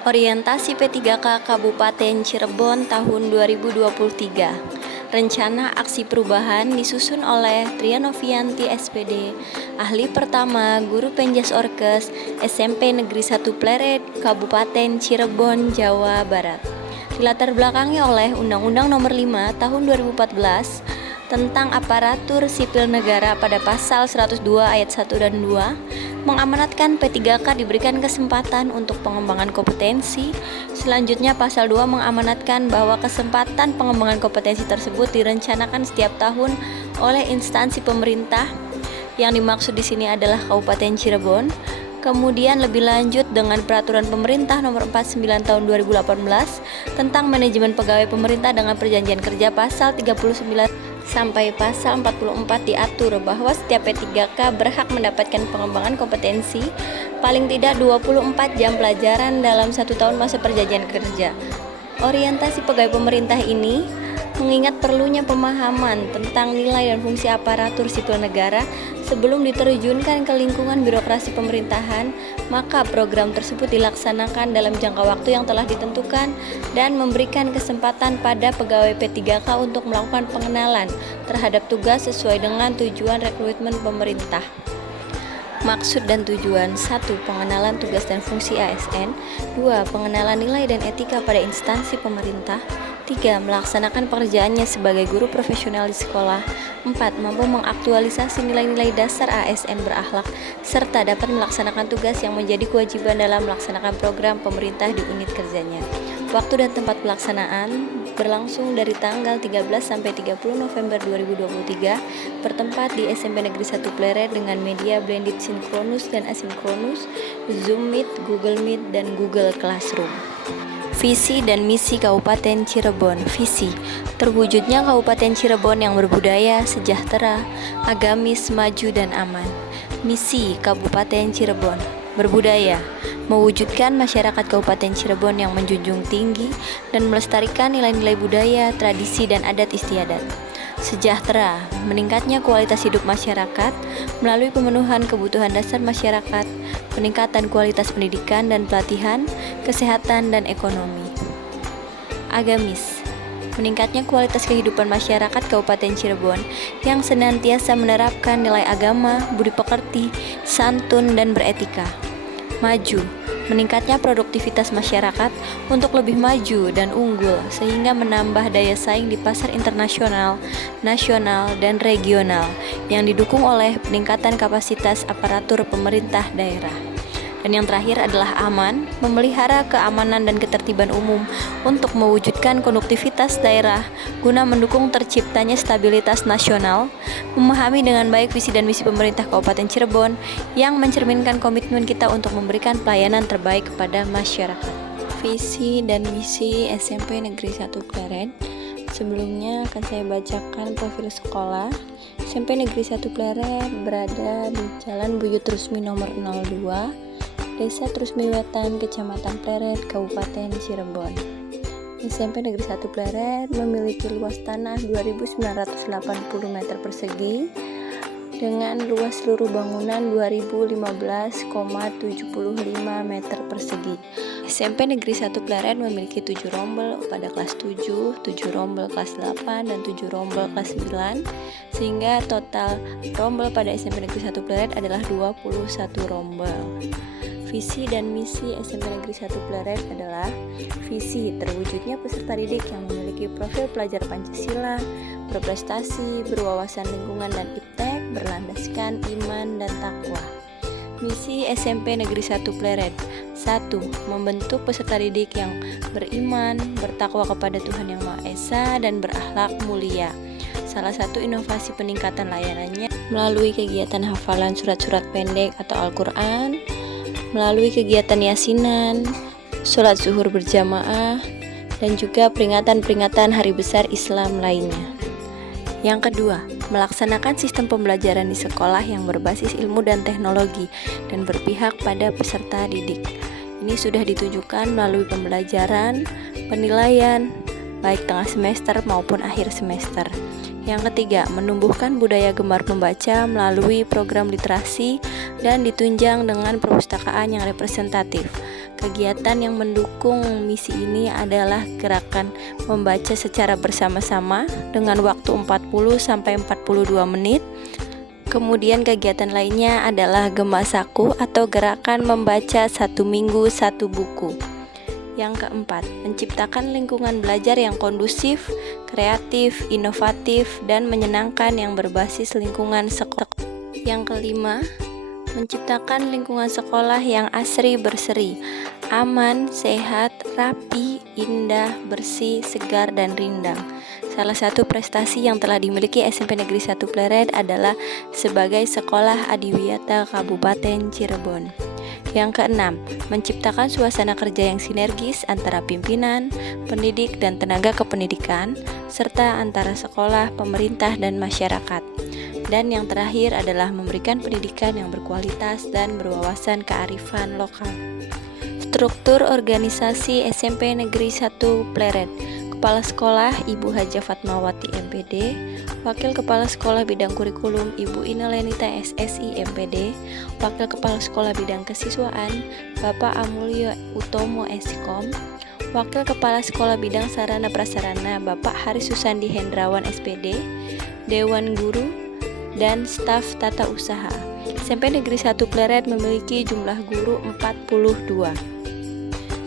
Orientasi P3K Kabupaten Cirebon tahun 2023. Rencana aksi perubahan disusun oleh Trianovianti SPD, ahli pertama Guru Penjas Orkes SMP Negeri 1 Pleret, Kabupaten Cirebon, Jawa Barat. Dilatar belakangi oleh Undang-Undang Nomor 5 Tahun 2014 tentang aparatur sipil negara pada pasal 102 ayat 1 dan 2 mengamanatkan P3K diberikan kesempatan untuk pengembangan kompetensi. Selanjutnya pasal 2 mengamanatkan bahwa kesempatan pengembangan kompetensi tersebut direncanakan setiap tahun oleh instansi pemerintah. Yang dimaksud di sini adalah Kabupaten Cirebon. Kemudian lebih lanjut dengan Peraturan Pemerintah Nomor 49 Tahun 2018 tentang manajemen pegawai pemerintah dengan perjanjian kerja pasal 39 sampai pasal 44 diatur bahwa setiap P3K berhak mendapatkan pengembangan kompetensi paling tidak 24 jam pelajaran dalam 1 tahun masa perjanjian kerja. Orientasi pegawai pemerintah ini mengingat perlunya pemahaman tentang nilai dan fungsi aparatur sipil negara sebelum diterjunkan ke lingkungan birokrasi pemerintahan, maka program tersebut dilaksanakan dalam jangka waktu yang telah ditentukan dan memberikan kesempatan pada pegawai P3K untuk melakukan pengenalan terhadap tugas sesuai dengan tujuan rekrutmen pemerintah. Maksud dan tujuan: 1. Pengenalan tugas dan fungsi ASN. 2. Pengenalan nilai dan etika pada instansi pemerintah. 3. Melaksanakan pekerjaannya sebagai guru profesional di sekolah. 4. Mampu mengaktualisasi nilai-nilai dasar ASN berakhlak, serta dapat melaksanakan tugas yang menjadi kewajiban dalam melaksanakan program pemerintah di unit kerjanya. Waktu dan tempat pelaksanaan berlangsung dari tanggal 13 sampai 30 November 2023, bertempat di SMP Negeri 1 Pleret dengan media blended sinkronus dan asinkronus, Zoom Meet, Google Meet, dan Google Classroom. Visi dan misi Kabupaten Cirebon. Visi: terwujudnya Kabupaten Cirebon yang berbudaya, sejahtera, agamis, maju, dan aman. Misi Kabupaten Cirebon: berbudaya, mewujudkan masyarakat Kabupaten Cirebon yang menjunjung tinggi dan melestarikan nilai-nilai budaya, tradisi, dan adat istiadat. Sejahtera, meningkatnya kualitas hidup masyarakat melalui pemenuhan kebutuhan dasar masyarakat, peningkatan kualitas pendidikan dan pelatihan, kesehatan, dan ekonomi. Agamis, meningkatnya kualitas kehidupan masyarakat Kabupaten Cirebon yang senantiasa menerapkan nilai agama, budi pekerti, santun, dan beretika. Maju, meningkatnya produktivitas masyarakat untuk lebih maju dan unggul sehingga menambah daya saing di pasar internasional, nasional, dan regional yang didukung oleh peningkatan kapasitas aparatur pemerintah daerah. Dan yang terakhir adalah aman, memelihara keamanan dan ketertiban umum untuk mewujudkan konduktivitas daerah guna mendukung terciptanya stabilitas nasional, memahami dengan baik visi dan misi pemerintah Kabupaten Cirebon yang mencerminkan komitmen kita untuk memberikan pelayanan terbaik kepada masyarakat. Visi dan misi SMP Negeri 1 Pleret. Sebelumnya akan saya bacakan profil sekolah. SMP Negeri 1 Pleret berada di Jalan Buyut Rusmi nomor 02, Desa Trusmi Wetan, Kecamatan Pleret, Kabupaten Cirebon. SMP Negeri 1 Pleret memiliki luas tanah 2.980 meter persegi dengan luas seluruh bangunan 2.015,75 meter persegi. SMP Negeri 1 Pleret memiliki 7 rombel pada kelas 7, 7 rombel kelas 8, dan 7 rombel kelas 9, sehingga total rombel pada SMP Negeri 1 Pleret adalah 21 rombel. Visi dan misi SMP Negeri 1 Pleret adalah: visi, terwujudnya peserta didik yang memiliki profil pelajar Pancasila, berprestasi, berwawasan lingkungan dan iptek, berlandaskan iman dan takwa. Misi SMP Negeri 1 Pleret: 1. Membentuk peserta didik yang beriman, bertakwa kepada Tuhan Yang Maha Esa, dan berakhlak mulia. Salah satu inovasi peningkatan layanannya melalui kegiatan hafalan surat-surat pendek atau Al-Quran, melalui kegiatan yasinan, sholat zuhur berjamaah, dan juga peringatan-peringatan hari besar Islam lainnya. Yang kedua, melaksanakan sistem pembelajaran di sekolah yang berbasis ilmu dan teknologi dan berpihak pada peserta didik. Ini sudah ditujukan melalui pembelajaran, penilaian, baik tengah semester maupun akhir semester. Yang ketiga, menumbuhkan budaya gemar membaca melalui program literasi dan ditunjang dengan perpustakaan yang representatif. Kegiatan yang mendukung misi ini adalah gerakan membaca secara bersama-sama dengan waktu 40-42 menit. Kemudian kegiatan lainnya adalah Gema Saku atau gerakan membaca 1 minggu 1 buku. Yang keempat, menciptakan lingkungan belajar yang kondusif, kreatif, inovatif, dan menyenangkan yang berbasis lingkungan sekolah. Yang kelima, menciptakan lingkungan sekolah yang asri berseri, aman, sehat, rapi, indah, bersih, segar, dan rindang. Salah satu prestasi yang telah dimiliki SMP Negeri 1 Pleret adalah sebagai Sekolah Adiwiyata Kabupaten Cirebon. Yang keenam, menciptakan suasana kerja yang sinergis antara pimpinan, pendidik, dan tenaga kependidikan, serta antara sekolah, pemerintah, dan masyarakat. Dan yang terakhir adalah memberikan pendidikan yang berkualitas dan berwawasan kearifan lokal. Struktur organisasi SMP Negeri 1 Pleret. Kepala Sekolah Ibu Haja Fatmawati MPD, Wakil Kepala Sekolah Bidang Kurikulum Ibu Ina Lenita SSI MPD, Wakil Kepala Sekolah Bidang Kesiswaan Bapak Amulyo Utomo Eskom, Wakil Kepala Sekolah Bidang Sarana Prasarana Bapak Haris Susandi Hendrawan SPD, Dewan Guru, dan staf tata usaha. SMP Negeri 1 Pleret memiliki jumlah guru 42.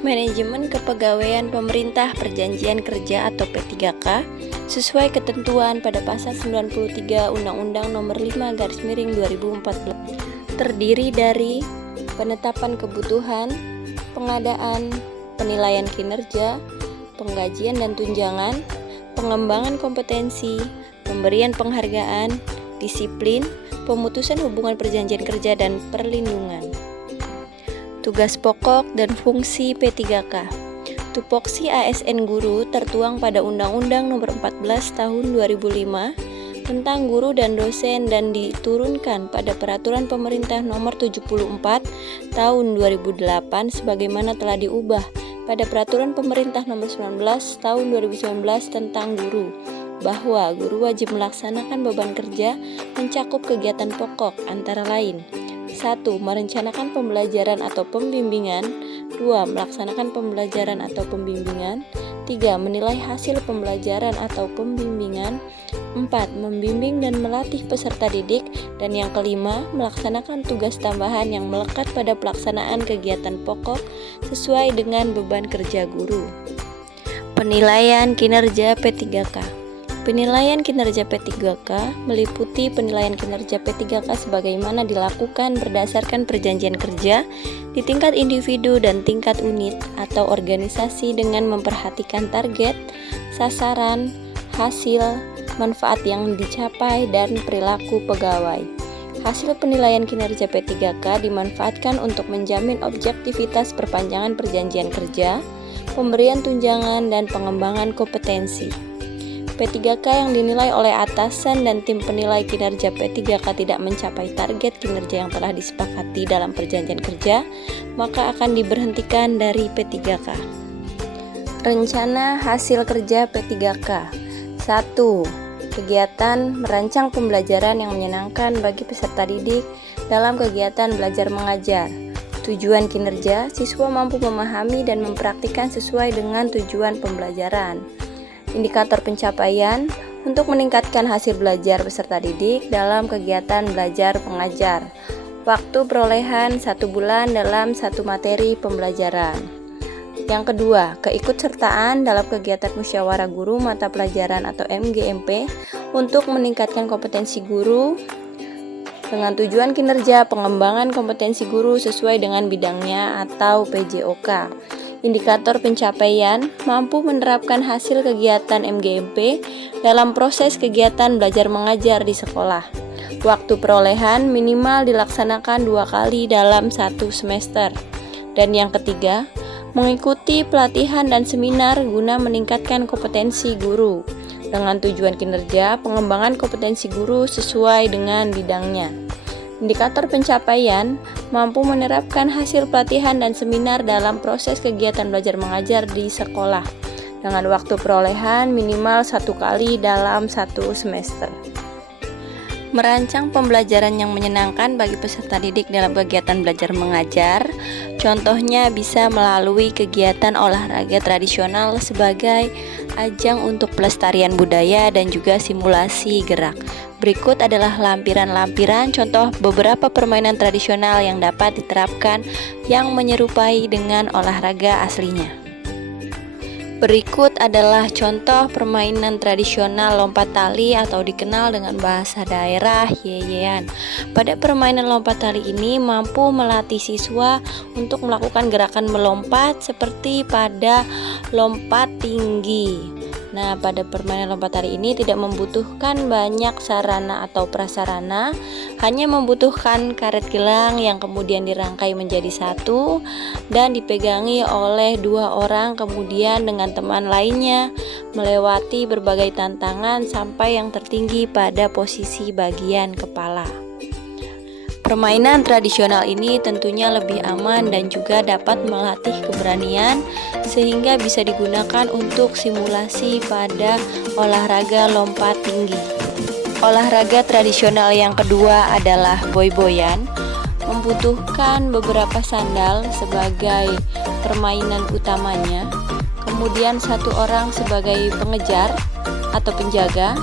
Manajemen Kepegawaian Pemerintah Perjanjian Kerja atau P3K sesuai ketentuan pada pasal 93 Undang-Undang Nomor 5/2014 terdiri dari penetapan kebutuhan, pengadaan, penilaian kinerja, penggajian dan tunjangan, pengembangan kompetensi, pemberian penghargaan, disiplin, pemutusan hubungan perjanjian kerja, dan perlindungan. Tugas pokok dan fungsi P3K. Tupoksi ASN guru tertuang pada Undang-Undang Nomor 14 Tahun 2005 tentang guru dan dosen dan diturunkan pada Peraturan Pemerintah Nomor 74 Tahun 2008 sebagaimana telah diubah pada Peraturan Pemerintah Nomor 19 Tahun 2019 tentang guru, bahwa guru wajib melaksanakan beban kerja mencakup kegiatan pokok antara lain: 1. Merencanakan pembelajaran atau pembimbingan. 2. Melaksanakan pembelajaran atau pembimbingan. 3. Menilai hasil pembelajaran atau pembimbingan. 4. Membimbing dan melatih peserta didik. Dan yang kelima, melaksanakan tugas tambahan yang melekat pada pelaksanaan kegiatan pokok sesuai dengan beban kerja guru. Penilaian kinerja P3K. Penilaian kinerja P3K meliputi penilaian kinerja P3K sebagaimana dilakukan berdasarkan perjanjian kerja di tingkat individu dan tingkat unit atau organisasi dengan memperhatikan target, sasaran, hasil, manfaat yang dicapai, dan perilaku pegawai. Hasil penilaian kinerja P3K dimanfaatkan untuk menjamin objektivitas perpanjangan perjanjian kerja, pemberian tunjangan, dan pengembangan kompetensi. P3K yang dinilai oleh atasan dan tim penilai kinerja P3K tidak mencapai target kinerja yang telah disepakati dalam perjanjian kerja, maka akan diberhentikan dari P3K. Rencana hasil kerja P3K. 1. Kegiatan merancang pembelajaran yang menyenangkan bagi peserta didik dalam kegiatan belajar mengajar. Tujuan kinerja, siswa mampu memahami dan mempraktikkan sesuai dengan tujuan pembelajaran. Indikator pencapaian untuk meningkatkan hasil belajar peserta didik dalam kegiatan belajar mengajar. Waktu perolehan 1 bulan dalam 1 materi pembelajaran. Yang kedua, keikutsertaan dalam kegiatan musyawarah guru mata pelajaran atau MGMP untuk meningkatkan kompetensi guru dengan tujuan kinerja pengembangan kompetensi guru sesuai dengan bidangnya atau PJOK. Indikator pencapaian mampu menerapkan hasil kegiatan MGMP dalam proses kegiatan belajar mengajar di sekolah. Waktu perolehan minimal dilaksanakan 2 kali dalam 1 semester. Dan yang ketiga, mengikuti pelatihan dan seminar guna meningkatkan kompetensi guru dengan tujuan kinerja pengembangan kompetensi guru sesuai dengan bidangnya. Indikator pencapaian mampu menerapkan hasil pelatihan dan seminar dalam proses kegiatan belajar mengajar di sekolah dengan waktu perolehan minimal 1 kali dalam 1 semester. Merancang pembelajaran yang menyenangkan bagi peserta didik dalam kegiatan belajar mengajar. Contohnya bisa melalui kegiatan olahraga tradisional sebagai ajang untuk pelestarian budaya dan juga simulasi gerak. Berikut adalah lampiran-lampiran contoh beberapa permainan tradisional yang dapat diterapkan yang menyerupai dengan olahraga aslinya. Berikut adalah contoh permainan tradisional lompat tali atau dikenal dengan bahasa daerah yeyean. Pada permainan lompat tali ini mampu melatih siswa untuk melakukan gerakan melompat seperti pada lompat tinggi. Nah, pada permainan lompat tali ini tidak membutuhkan banyak sarana atau prasarana, hanya membutuhkan karet gelang yang kemudian dirangkai menjadi satu dan dipegangi oleh 2 orang, kemudian dengan teman lainnya melewati berbagai tantangan sampai yang tertinggi pada posisi bagian kepala. Permainan tradisional ini tentunya lebih aman dan juga dapat melatih keberanian sehingga bisa digunakan untuk simulasi pada olahraga lompat tinggi. Olahraga tradisional yang kedua adalah boy-boyan. Membutuhkan beberapa sandal sebagai permainan utamanya, kemudian 1 orang sebagai pengejar atau penjaga,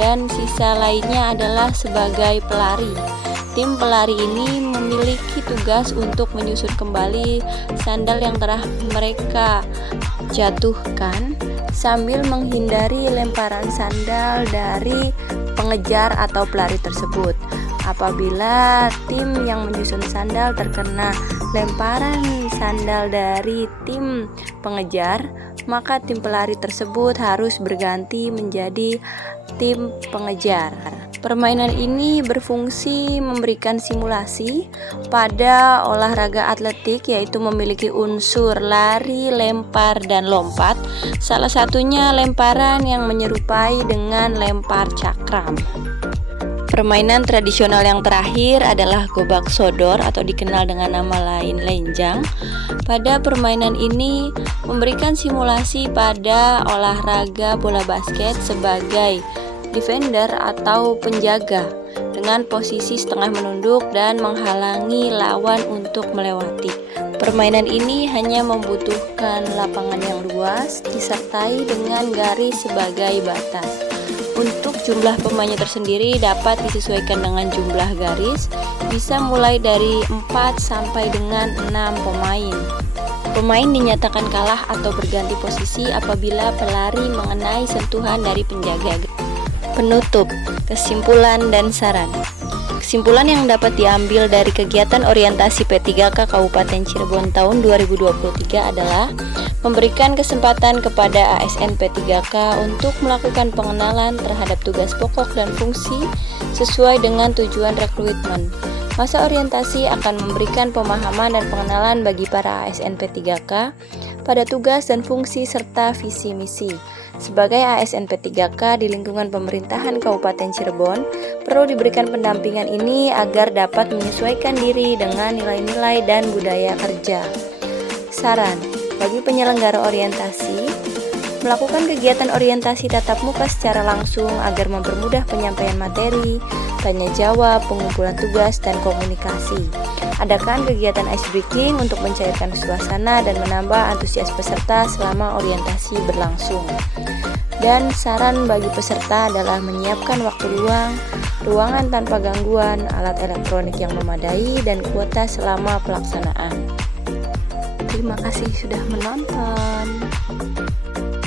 dan sisa lainnya adalah sebagai pelari. Tim pelari ini memiliki tugas untuk menyusun kembali sandal yang telah mereka jatuhkan sambil menghindari lemparan sandal dari pengejar atau pelari tersebut. Apabila tim yang menyusun sandal terkena lemparan sandal dari tim pengejar, maka tim pelari tersebut harus berganti menjadi tim pengejar. Permainan ini berfungsi memberikan simulasi pada olahraga atletik, yaitu memiliki unsur lari, lempar, dan lompat. Salah satunya lemparan yang menyerupai dengan lempar cakram. Permainan tradisional yang terakhir adalah gobak sodor atau dikenal dengan nama lain lenjang. Pada permainan ini memberikan simulasi pada olahraga bola basket sebagai defender atau penjaga dengan posisi setengah menunduk dan menghalangi lawan untuk melewati. Permainan ini hanya membutuhkan lapangan yang luas disertai dengan garis sebagai batas. Untuk jumlah pemainnya tersendiri dapat disesuaikan dengan jumlah garis, bisa mulai dari 4 sampai dengan 6 pemain. Pemain dinyatakan kalah atau berganti posisi apabila pelari mengenai sentuhan dari penjaga. Penutup, kesimpulan dan saran. Kesimpulan yang dapat diambil dari kegiatan orientasi P3K Kabupaten Cirebon tahun 2023 adalah memberikan kesempatan kepada ASN P3K untuk melakukan pengenalan terhadap tugas pokok dan fungsi sesuai dengan tujuan rekrutmen. Masa orientasi akan memberikan pemahaman dan pengenalan bagi para ASN P3K pada tugas dan fungsi serta visi misi. Sebagai ASN P3K di lingkungan pemerintahan Kabupaten Cirebon, perlu diberikan pendampingan ini agar dapat menyesuaikan diri dengan nilai-nilai dan budaya kerja. Saran bagi penyelenggara orientasi, melakukan kegiatan orientasi tatap muka secara langsung agar mempermudah penyampaian materi, tanya jawab, pengumpulan tugas, dan komunikasi. Adakan kegiatan ice breaking untuk mencairkan suasana dan menambah antusias peserta selama orientasi berlangsung. Dan saran bagi peserta adalah menyiapkan waktu luang, ruangan tanpa gangguan, alat elektronik yang memadai, dan kuota selama pelaksanaan. Terima kasih sudah menonton.